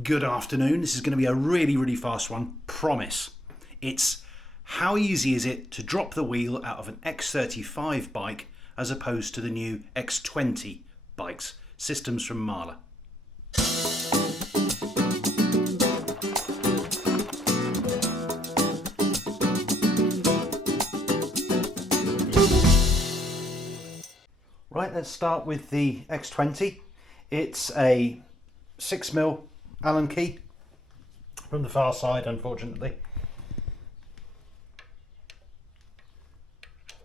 Good afternoon. This is going to be a really fast one, promise. It's how easy is it to drop the wheel out of an X35 bike as opposed to the new X20 bikes, systems from Mahle. Right, let's start with the X20. It's a 6mm Allen key from the far side, unfortunately.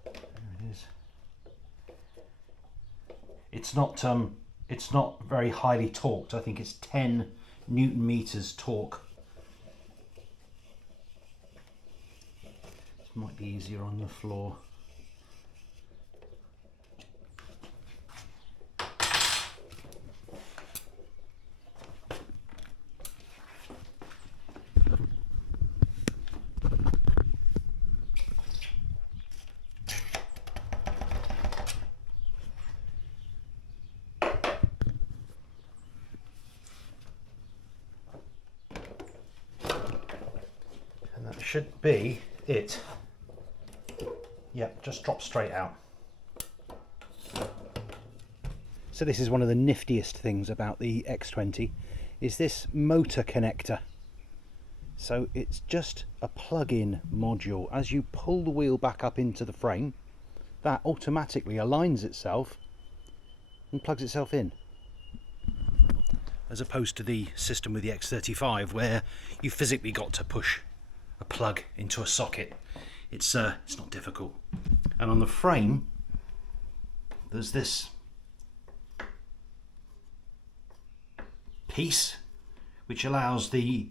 There it is. It's not very highly torqued. I think it's 10 Newton meters torque. This might be easier on the floor. That should be it. Yep, just drop straight out. So this is one of the niftiest things about the X20, is this motor connector. So it's just a plug-in module. As you pull the wheel back up into the frame, that automatically aligns itself and plugs itself in. As opposed to the system with the X35 where you physically got to push a plug into a socket. It's not difficult. And on the frame there's this piece which allows the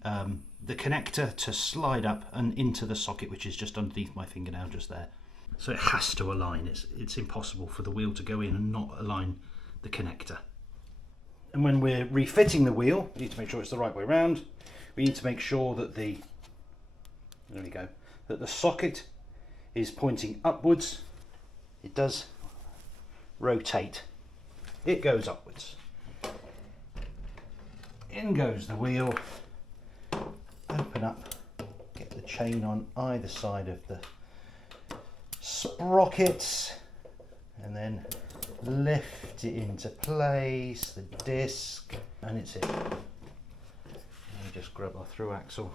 connector to slide up and into the socket, which is just underneath my fingernail just there. So it has to align. It's impossible for the wheel to go in and not align the connector. And when we're refitting the wheel, we need to make sure it's the right way around. We need to make sure that there we go, that the socket is pointing upwards. It does rotate. It goes upwards. In goes the wheel. Open up, get the chain on either side of the sprockets, and then lift it into place, the disc, and it's it. And we just grab our through axle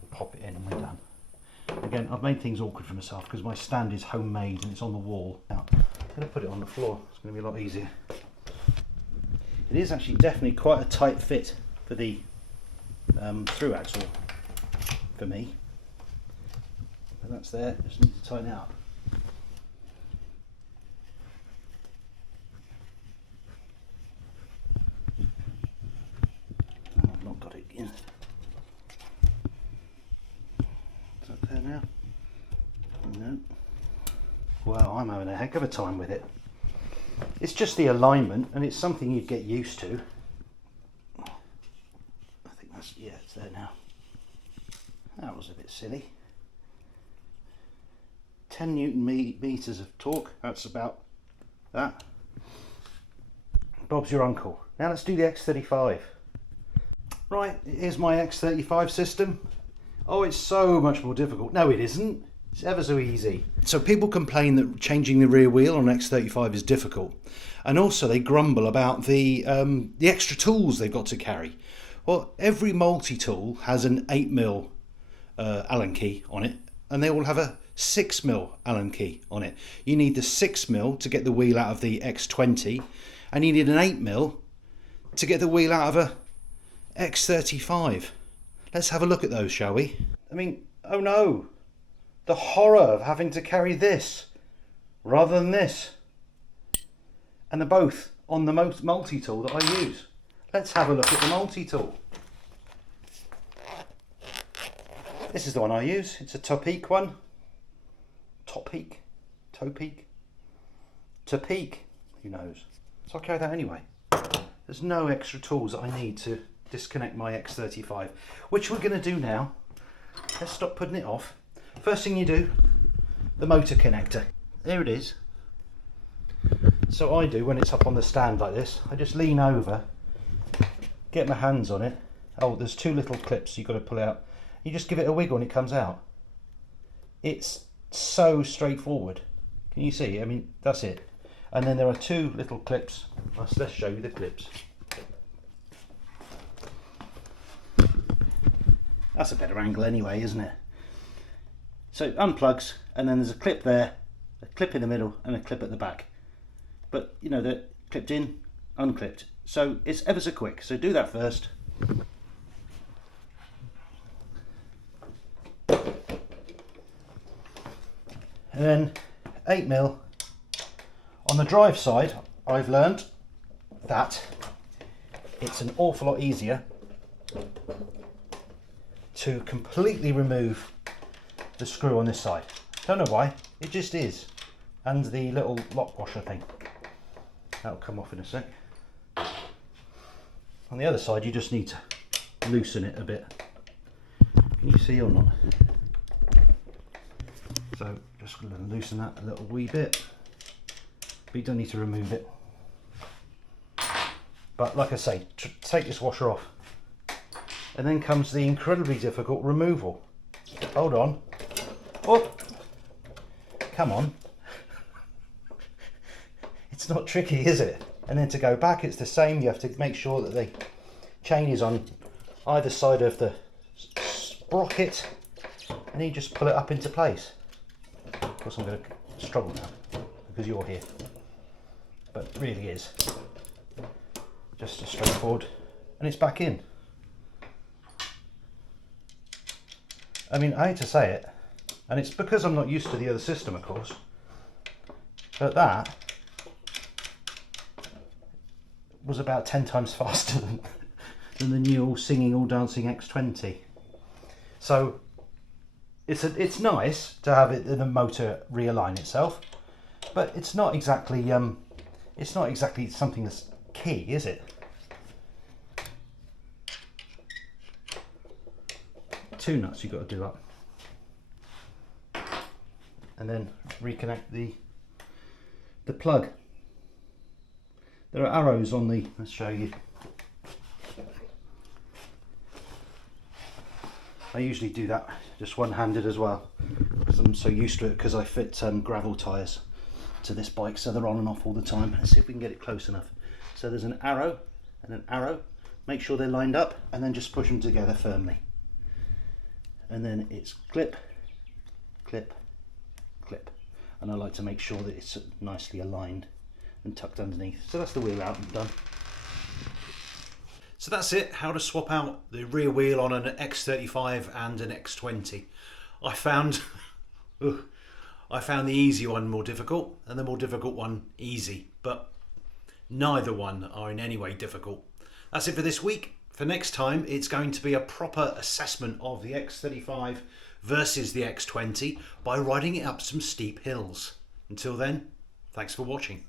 and pop it in and we're done. Again, I've made things awkward for myself because my stand is homemade and it's on the wall. Now, I'm going to put it on the floor. It's going to be a lot easier. It is actually definitely quite a tight fit for the through axle for me. But that's there, just need to tighten it up. Oh, I've not got it in. Is that there now? No. Well, I'm having a heck of a time with it. It's just the alignment, and it's something you'd get used to. I think that's, yeah, it's there now. That was a bit silly. 10 Newton meters of torque, that's about that. Bob's your uncle. Now let's do the X35. Right, here's my X35 system. Oh, it's so much more difficult. No, it isn't. It's ever so easy. So people complain that changing the rear wheel on X35 is difficult, and also they grumble about the extra tools they've got to carry. Well, every multi-tool has an 8mm Allen key on it, and they all have a 6mm Allen key on it. You need the 6mm to get the wheel out of the X20, and you need an 8mm to get the wheel out of a X35. Let's have a look at those, shall we? I mean, oh no! The horror of having to carry this rather than this. And they're both on the multi-tool that I use. Let's have a look at the multi-tool. This is the one I use. It's a Topeak one. Topeak? Topeak? Topeak? Who knows? So I'll carry that anyway. There's no extra tools that I need to disconnect my X35, which we're going to do now. Let's stop putting it off. First thing you do, the motor connector. There it is. So I do, when it's up on the stand like this, I just lean over, get my hands on it, Oh, there's two little clips you've got to pull out. You just give it a wiggle and it comes out. It's so straightforward. Can you see? I mean, that's it. And then there are two little clips. Let's show you the clips. That's a better angle anyway, isn't it? So it unplugs, and then there's a clip there, a clip in the middle, and a clip at the back. But you know, they're clipped in, unclipped. So it's ever so quick. So do that first. And then 8mm. On the drive side, I've learned that it's an awful lot easier to completely remove the screw on this side. Don't know why, it just is. And the little lock washer thing. That'll come off in a sec. On the other side, you just need to loosen it a bit. Can you see or not? So just going to loosen that a little wee bit. But you don't need to remove it. But like I say, take this washer off. And then comes the incredibly difficult removal. Hold on. Oh, come on. It's not tricky, is it? And then to go back, it's the same. You have to make sure that the chain is on either side of the sprocket, and you just pull it up into place. Of course, I'm going to struggle now because you're here, but it really is just as straightforward, and it's back in. I mean, I hate to say it, and it's because I'm not used to the other system, of course, but that was about 10 times faster than the new all singing, all dancing X20. So it's nice to have it, the motor realign itself, but it's not exactly something that's key, is it? Two nuts you've got to do up, and then reconnect the plug. There are arrows on the, let's show you. I usually do that just one-handed as well, because I'm so used to it, because I fit gravel tyres to this bike, so they're on and off all the time. Let's see if we can get it close enough. So there's an arrow and an arrow. Make sure they're lined up, and then just push them together firmly. And then it's clip, clip, clip. And I like to make sure that it's nicely aligned and tucked underneath. So that's the wheel out and done. So that's it, how to swap out the rear wheel on an X35 and an X20. I found the easy one more difficult and the more difficult one easy, but neither one are in any way difficult. That's it for this week. For next time, it's going to be a proper assessment of the X35 versus the X20 by riding it up some steep hills. Until then, thanks for watching.